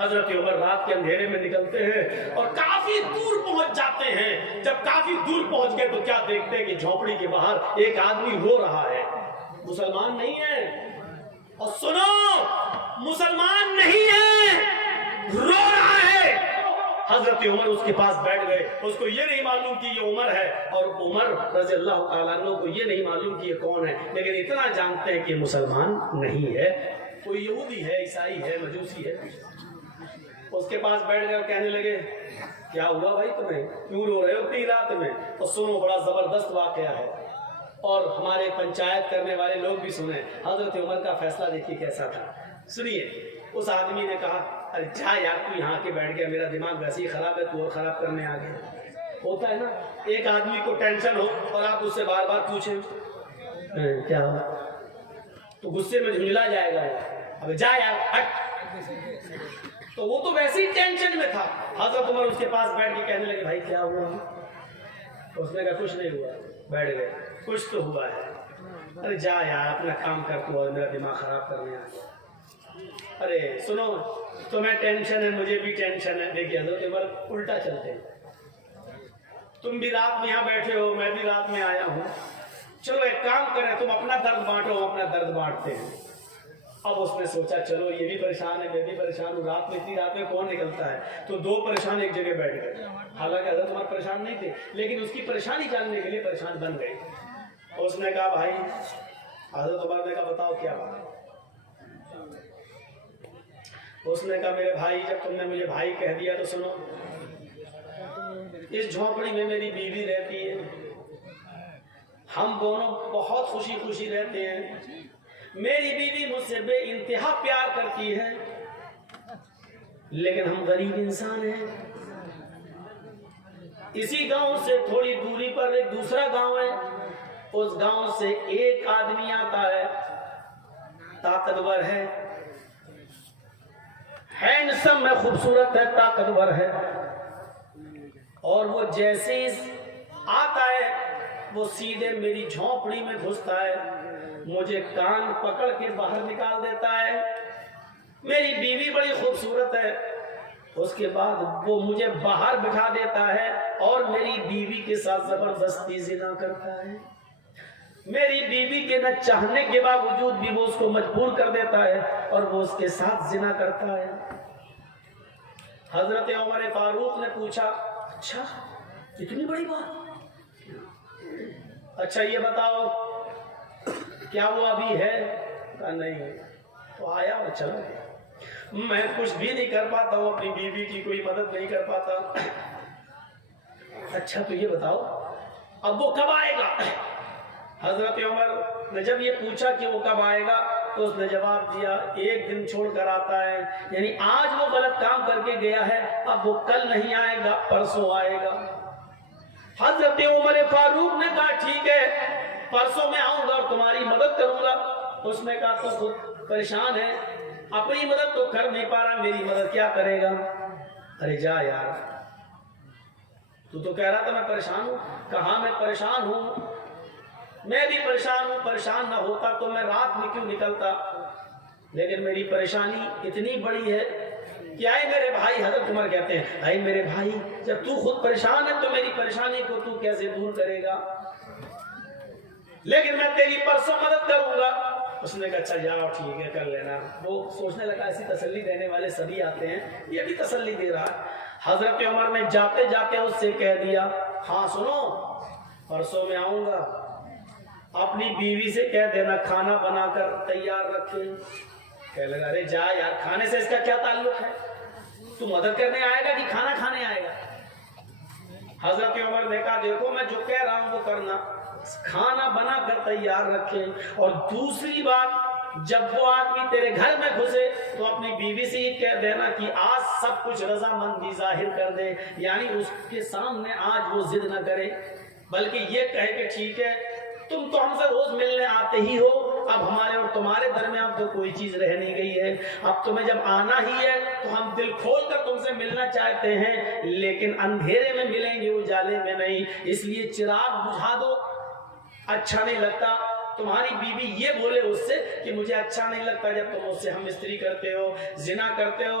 حضرت عمر رات کے اندھیرے میں نکلتے ہیں اور کافی دور پہنچ جاتے ہیں. جب کافی دور پہنچ گئے تو کیا دیکھتے ہیں کہ جھونپڑی کے باہر ایک آدمی رو رہا ہے. مسلمان نہیں ہے, اور سنو مسلمان نہیں ہے, رو رہا ہے. حضرت عمر اس کے پاس بیٹھ گئے. اس کو یہ نہیں معلوم کہ یہ عمر ہے, اور عمر رضی اللہ تعالیٰ عنہ کو یہ نہیں معلوم کہ یہ کون ہے, لیکن اتنا جانتے ہیں کہ مسلمان نہیں ہے, کوئی یہودی ہے, عیسائی ہے, مجوسی ہے. اس کے پاس بیٹھ گئے اور کہنے لگے کیا ہوا بھائی تمہیں, کیوں رو رہے ہو اتنی رات میں؟ اور سنو بڑا زبردست واقعہ ہے, اور ہمارے پنچایت کرنے والے لوگ بھی سنیں. حضرت عمر کا فیصلہ دیکھیے کیسا تھا. سنیے, اس آدمی نے کہا ارے جا یار تو یہاں کے بیٹھ گیا, میرا دماغ ویسے ہی خراب ہے, تو اور خراب کرنے آ گیا. ہوتا ہے نا ایک آدمی کو ٹینشن ہو اور آپ اس سے بار بار پوچھیں کیا ہوا, تو غصے میں جھنجلا جائے گا, اب جا یار ہٹ. تو وہ تو ویسے ہی ٹینشن میں تھا. حضرت عمر اس کے پاس بیٹھ کے کہنے لگے بھائی کیا ہوا؟ اس نے کہا کچھ نہیں ہوا. بیٹھ گئے, کچھ تو ہوا ہے. ارے جا یار اپنا کام کر تو, اور میرا دماغ خراب کرنے آ گیا. ارے سنو تمہیں ٹینشن ہے, مجھے بھی ٹینشن ہے. دیکھیے حضرت عمر الٹا چلتے ہیں. تم بھی رات میں یہاں بیٹھے ہو, میں بھی رات میں آیا ہوں, چلو ایک کام کریں, تم اپنا درد بانٹو, ہم اپنا درد بانٹتے ہیں. اب اس نے سوچا چلو یہ بھی پریشان ہے, میں بھی پریشان ہوں, رات میں اتنی رات میں کون نکلتا ہے, تو دو پریشان ایک جگہ بیٹھ گئے. حالانکہ حضرت عمر پریشان نہیں تھے, لیکن اس کی پریشانی جاننے کے لیے پریشان بن گئے. اس نے کہا بھائی, حضرت عمر نے کہا بتاؤ کیا بات ہے. اس نے کہا میرے بھائی جب تم نے مجھے بھائی کہہ دیا تو سنو, اس جھونپڑی میں میری بیوی رہتی ہے, ہم دونوں بہت خوشی خوشی رہتے ہیں. میری بیوی مجھ سے بے انتہا پیار کرتی ہے, لیکن ہم غریب انسان ہیں. اسی گاؤں سے تھوڑی دوری پر ایک دوسرا گاؤں ہے, اس گاؤں سے ایک آدمی آتا ہے, طاقتور ہے, ہینڈسم ہے, خوبصورت ہے, طاقتور ہے, اور وہ جیسے آتا ہے وہ سیدھے میری جھونپڑی میں گھستا ہے, مجھے کان پکڑ کے باہر نکال دیتا ہے. میری بیوی بڑی خوبصورت ہے, اس کے بعد وہ مجھے باہر بٹھا دیتا ہے اور میری بیوی کے ساتھ زبردستی زنا کرتا ہے. میری بیوی کے نہ چاہنے کے باوجود بھی وہ اس کو مجبور کر دیتا ہے اور وہ اس کے ساتھ زنا کرتا ہے. حضرت عمر فاروق نے پوچھا اچھا اتنی بڑی بات, اچھا یہ بتاؤ کیا وہ ابھی ہے؟ کہا نہیں. تو آیا اور چلا گیا. میں کچھ بھی نہیں کر پاتا ہوں, اپنی بیوی کی کوئی مدد نہیں کر پاتا. اچھا تو یہ بتاؤ اب وہ کب آئے گا؟ حضرت عمر نے جب یہ پوچھا کہ وہ کب آئے گا تو اس نے جواب دیا ایک دن چھوڑ کر آتا ہے, یعنی آج وہ غلط کام کر کے گیا ہے, اب وہ کل نہیں آئے گا, پرسوں آئے گا. حضرت عمر فاروق نے کہا ٹھیک ہے, پرسوں میں آؤں گا اور تمہاری مدد کروں گا. اس نے کہا تو خود پریشان ہے, اپنی مدد تو کر نہیں پا رہا, میری مدد کیا کرے گا؟ ارے جا یار, تو کہہ رہا تھا میں پریشان ہوں. کہاں میں پریشان ہوں, میں بھی پریشان ہوں, پریشان نہ ہوتا تو میں رات میں کیوں نکلتا, لیکن میری پریشانی اتنی بڑی ہے کہ آئے میرے بھائی. حضرت عمر کہتے ہیں آئے میرے بھائی, جب تو خود پریشان ہے تو میری پریشانی کو تو کیسے دور کرے گا, لیکن میں تیری پرسوں مدد کروں گا. اس نے کہا اچھا جاؤ ٹھیک ہے کر لینا. وہ سوچنے لگا ایسی تسلی دینے والے سبھی آتے ہیں, یہ بھی تسلی دے رہا. حضرت عمر نے جاتے جاتے اس سے کہہ دیا ہاں سنو پرسوں میں آؤں گا, اپنی بیوی سے کہہ دینا کھانا بنا کر تیار رکھے. کہنے لگا ارے جا یار, کھانے سے اس کا کیا تعلق ہے, تو مدد کرنے آئے گا کہ کھانا کھانے آئے گا؟ حضرت عمر نے کہا دیکھو میں جو کہہ رہا ہوں وہ کرنا, کھانا بنا کر تیار رکھے, اور دوسری بات جب وہ آدمی تیرے گھر میں گھسے تو اپنی بیوی سے یہ کہہ دینا کہ آج سب کچھ رضامندی ظاہر کر دے, یعنی اس کے سامنے آج وہ ضد نہ کرے, بلکہ یہ کہے کہ ٹھیک ہے تم تو ہم سے روز ملنے آتے ہی ہو, اب ہمارے اور تمہارے درمیان تو کوئی چیز رہ نہیں گئی ہے, اب تمہیں جب آنا ہی ہے تو ہم دل کھول کر تم سے ملنا چاہتے ہیں, لیکن اندھیرے میں ملیں گے اجالے میں نہیں, اس لیے چراغ بجھا دو. اچھا نہیں لگتا تمہاری بیوی یہ بولے اس سے کہ مجھے اچھا نہیں لگتا جب تم اس سے ہم استری کرتے ہو, زنا کرتے ہو,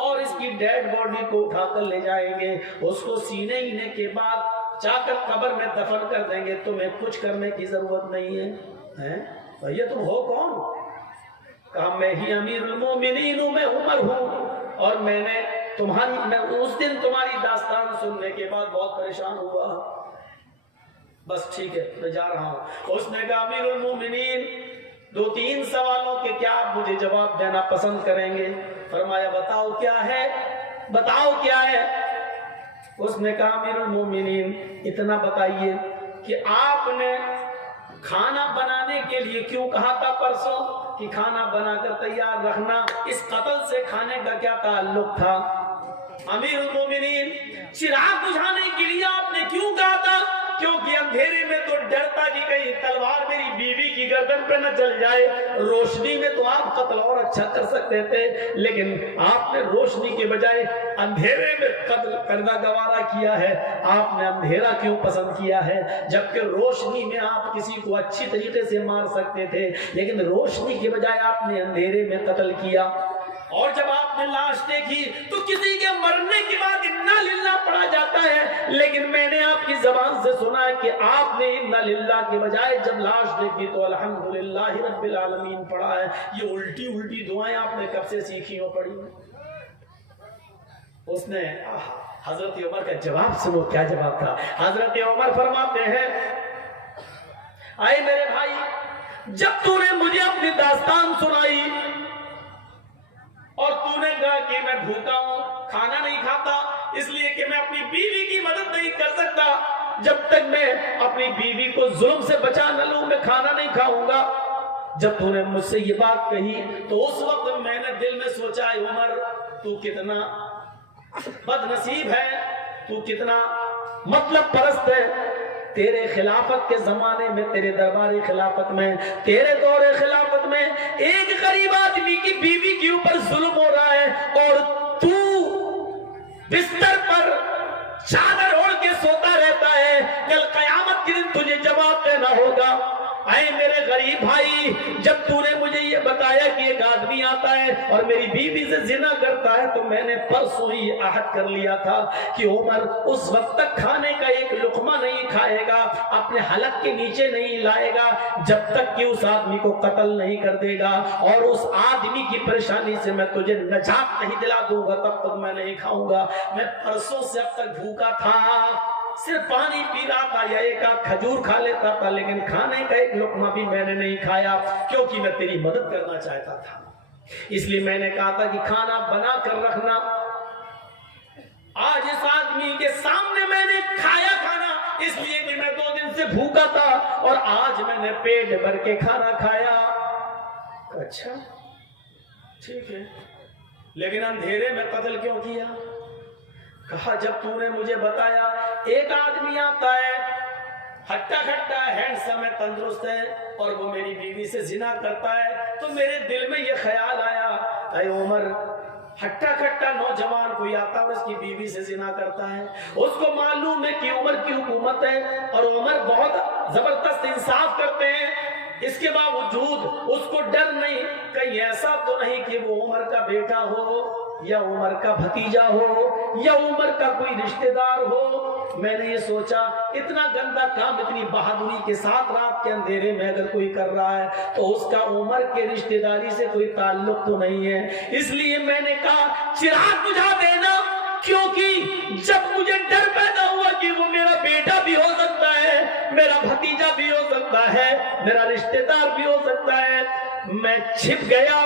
اور اس کی ڈیڈ باڈی کو اٹھا کر لے جائیں گے, اس کو سینے کے بعد جا کر قبر میں دفن کر دیں گے, تمہیں کچھ کرنے کی ضرورت نہیں ہے. بھیا تم ہو کون؟ کہا میں ہی امیر المومنین ہوں, میں عمر ہوں, اور میں اس دن تمہاری داستان سننے کے بعد بہت پریشان ہوا, بس ٹھیک ہے میں جا رہا ہوں. اس نے کہا امیر المومنین 2-3 سوالوں کے کیا آپ مجھے جواب دینا پسند کریں گے؟ فرمایا بتاؤ کیا ہے, بتاؤ کیا ہے. اس نے کہا امیر المومنین اتنا بتائیے کہ آپ نے کھانا بنانے کے لیے کیوں کہا تھا پرسوں کہ کھانا بنا کر تیار رکھنا, اس قتل سے کھانے کا کیا تعلق تھا؟ امیر المومنین چراغ بجھانے کے لیے آپ نے کیوں کہا تھا؟ کیونکہ اندھیرے میں تو ڈرتا کہ کہیں تلوار میری بیوی کی گردن پہ نہ چل جائے, روشنی میں تو آپ قتل اور اچھا کر سکتے تھے, لیکن آپ نے روشنی کے بجائے اندھیرے میں قتل کرنا گوارا کیا ہے. آپ نے اندھیرا کیوں پسند کیا ہے جبکہ روشنی میں آپ کسی کو اچھی طریقے سے مار سکتے تھے, لیکن روشنی کے بجائے آپ نے اندھیرے میں قتل کیا. اور جب آپ نے لاش دیکھی تو کسی کے مرنے کے بعد انا للہ پڑھا جاتا ہے, لیکن میں نے آپ کی زبان سے سنا ہے کہ آپ نے انا للہ کے بجائے جب لاش دیکھی تو الحمدللہ رب العالمین پڑھا ہے. یہ الٹی دعائیں آپ نے کب سے سیکھی ہو پڑھی؟ اس نے حضرت عمر کا جواب سنو کیا جواب تھا. حضرت عمر فرماتے ہیں اے میرے بھائی, جب تو نے مجھے اپنی داستان سنائی اور تو نے کہا کہ میں بھوکا ہوں, کھانا نہیں کھاتا اس لیے کہ میں اپنی بیوی کی مدد نہیں کر سکتا, جب تک میں اپنی بیوی کو ظلم سے بچا نہ لوں میں کھانا نہیں کھاؤں گا. جب تو نے مجھ سے یہ بات کہی تو اس وقت میں نے دل میں سوچا اے عمر تو کتنا بد نصیب ہے, تو کتنا مطلب پرست ہے. تیرے خلافت کے زمانے میں, تیرے دربار خلافت میں, تیرے دور خلافت میں ایک غریب آدمی کی بیوی کے اوپر ظلم ہو رہا ہے اور تو بستر پر چادر اوڑھ کے سوتا رہتا ہے. کل قیامت کے دن تجھے جواب دینا ہوگا. اے میرے غریب بھائی, جب تو نے مجھے یہ بتایا کہ ایک آدمی آتا ہے اور میری بیوی سے زنا کرتا ہے تو میں نے پرسوں ہی عہد کر لیا تھا کہ عمر اس وقت تک کھانے کا ایک لقمہ نہیں کھائے گا, اپنے حلق کے نیچے نہیں لائے گا جب تک کہ اس آدمی کو قتل نہیں کر دے گا, اور اس آدمی کی پریشانی سے میں تجھے نجات نہیں دلا دوں گا تب تک میں نہیں کھاؤں گا. میں پرسوں سے اب تک بھوکا تھا, صرف پانی پی رہا تھا یا ایک آدھ کھجور کھا لیتا تھا, لیکن کھانے کا ایک لقمہ بھی میں نے نہیں کھایا کیونکہ میں تیری مدد کرنا چاہتا تھا. اس لیے میں نے کہا تھا کہ کھانا بنا کر رکھنا. آج اس آدمی کے سامنے میں نے کھایا کھانا اس لیے کہ میں 2 دن سے بھوکا تھا اور آج میں نے پیٹ بھر کے کھانا کھایا. اچھا ٹھیک ہے, لیکن اندھیرے میں قتل کیوں کیا؟ کہا جب تو نے مجھے بتایا ایک آدمی آتا ہے ہٹا کھٹا ہینڈسم ہے, تندرست ہے, اور وہ میری بیوی سے زنا کرتا ہے تو میرے دل میں یہ خیال آیا اے عمر, ہٹا کھٹا نوجوان کوئی آتا ہے اس کی بیوی سے زنا کرتا ہے, اس کو معلوم ہے کہ عمر کی حکومت ہے اور عمر بہت زبردست انصاف کرتے ہیں, اس کے باوجود اس کو ڈر نہیں کہیں ایسا تو نہیں کہ وہ عمر کا بیٹا ہو یا عمر کا بھتیجا ہو یا عمر کا کوئی رشتہ دار ہو. میں نے یہ سوچا اتنا گندا کام اتنی بہادری کے ساتھ رات کے اندھیرے میں اگر کوئی کر رہا ہے تو اس کا عمر کے رشتہ داری سے کوئی تعلق تو نہیں ہے. اس لیے میں نے کہا چراغ بجھا دینا, کیونکہ جب مجھے ڈر پیدا ہوا کہ وہ میرا بیٹا بھی ہو سکتا ہے, میرا بھتیجا بھی ہو سکتا ہے, میرا رشتہ دار بھی ہو سکتا ہے, میں چھپ گیا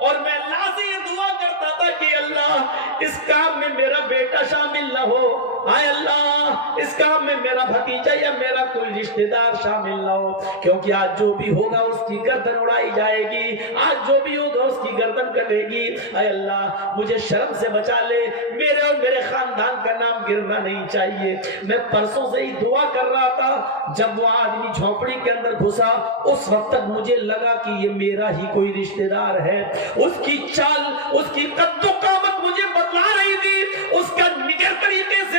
اور میں اللہ سے یہ دعا کرتا تھا کہ اللہ اس کام میں میرا بیٹا شامل نہ ہو, اے اللہ اس کام میں میرا بھتیجا یا میرا کوئی رشتہ دار شامل نہ ہو, کیونکہ آج جو بھی ہوگا اس کی گردن اڑائی جائے گی, آج جو بھی ہوگا اس کی گردن کٹے گی. اے اللہ مجھے شرم سے بچا لے, میرے اور میرے خاندان کا نام گرنا نہیں چاہیے. میں پرسوں سے ہی دعا کر رہا تھا, جب وہ آدمی جھونپڑی کے اندر گھسا اس وقت تک مجھے لگا کہ یہ میرا ہی کوئی رشتہ دار ہے. اس کی چال, اس کی قد و قامت مجھے بتلا رہی تھی, اس کا نگر طریقے سے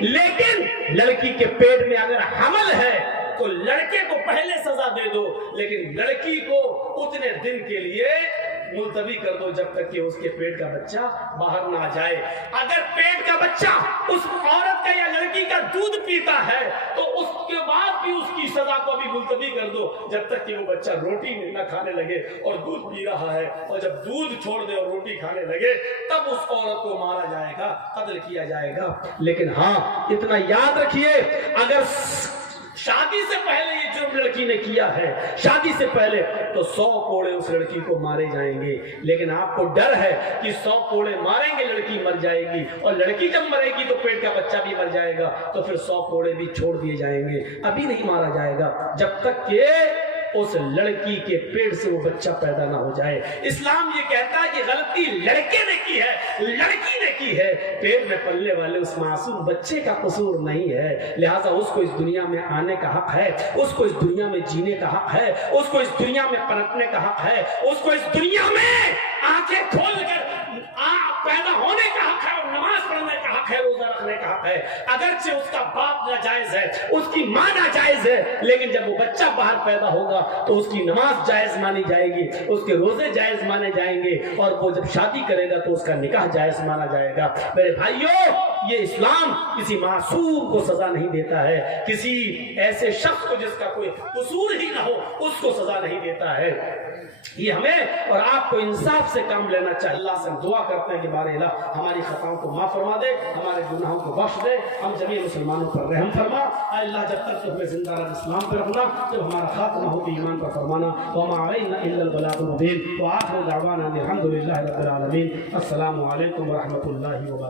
لیکن لڑکی کے پیٹ میں اگر حمل ہے تو لڑکے کو پہلے سزا دے دو، لیکن لڑکی کو اتنے دن کے لیے ملتوی کر دو جب تک کہ اس کے پیٹ کا بچہ باہر نہ آ جائے۔ اگر پیٹ کا بچہ اس عورت کا یا لڑکی کا دودھ پیتا ہے تو اس کے بعد بھی اس کی سزا کو بھی ملتوی کر دو جب تک کہ وہ بچہ روٹی نہ کھانے لگے اور دودھ پی رہا ہے، اور جب دودھ چھوڑ دے اور روٹی کھانے لگے تب اس عورت کو مارا جائے گا، قتل کیا جائے گا۔ لیکن ہاں اتنا یاد رکھیے، اگر شادی سے پہلے یہ جرم لڑکی نے کیا ہے، شادی سے پہلے، تو 100 کوڑے اس لڑکی کو مارے جائیں گے۔ لیکن آپ کو ڈر ہے کہ 100 کوڑے ماریں گے لڑکی مر جائے گی، اور لڑکی جب مرے گی تو پیٹ کا بچہ بھی مر جائے گا، تو پھر 100 کوڑے بھی چھوڑ دیے جائیں گے، ابھی نہیں مارا جائے گا جب تک کہ اس لڑکی کے پیٹ سے وہ بچہ پیدا نہ ہو جائے۔ اسلام یہ کہتا ہے کہ غلطی لڑکے نے کی ہے، لڑکی نے کی ہے، پیٹ میں پلنے والے اس معصوم بچے کا قصور نہیں ہے، لہٰذا اس کو اس دنیا میں آنے کا حق ہے، اس کو اس دنیا میں جینے کا حق ہے، اس کو اس دنیا میں پنپنے کا حق ہے، اس کو اس دنیا میں آنکھیں کھول کر پیدا ہونے کا حق ہے، اور نماز پڑھنے کا حق ہے، روزہ رکھنے کا حق ہے۔ اگرچہ اس کا باپ ناجائز ہے، اس کی ماں ناجائز ہے، لیکن جب وہ بچہ باہر پیدا ہوگا تو اس کی نماز جائز مانی جائے گی، اس کے روزے جائز مانے جائیں گے، اور وہ جب شادی کرے گا تو اس کا نکاح جائز مانا جائے گا۔ میرے بھائیوں، یہ اسلام کسی معصوم کو سزا نہیں دیتا ہے، کسی ایسے شخص کو جس کا کوئی قصور ہی نہ ہو اس کو سزا نہیں دیتا ہے۔ یہ ہمیں اور آپ کو انصاف سے کام لینا چاہیے۔ اللہ سے دعا کرتے ہیں کہ بارے الہ ہماری خطاؤں کو معاف فرما دے، ہمارے گناہوں کو بخش دے، ہم جميع مسلمانوں پر رحم فرما۔ اے اللہ جب تک ہمیں زندہ رکھ اسلام پر رکھنا، جب ہمارا خاتمہ ہو ایمان پر فرمانا۔ وما علینا الا البلاغ المبین، وآخر دعوانا الحمد للہ رب العالمین۔ السلام علیکم ورحمۃ اللہ وبرکاتہ۔